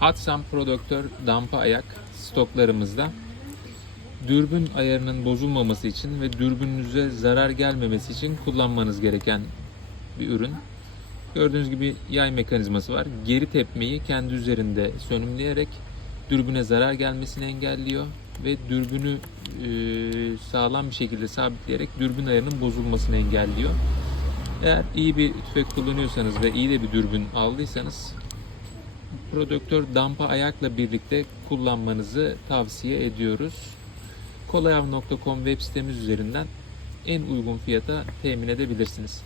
Hatsam Prodöktör dampa ayak stoklarımızda. Dürbün ayarının bozulmaması için ve dürbününüze zarar gelmemesi için kullanmanız gereken bir ürün. Gördüğünüz gibi yay mekanizması var. Geri tepmeyi kendi üzerinde sönümleyerek dürbüne zarar gelmesini engelliyor ve dürbünü e, sağlam bir şekilde sabitleyerek dürbün ayarının bozulmasını engelliyor. Eğer iyi bir tüfek kullanıyorsanız ve iyi de bir dürbün aldıysanız Prodöktör dampa ayakla birlikte kullanmanızı tavsiye ediyoruz. kolayav.com web sitemiz üzerinden en uygun fiyata temin edebilirsiniz.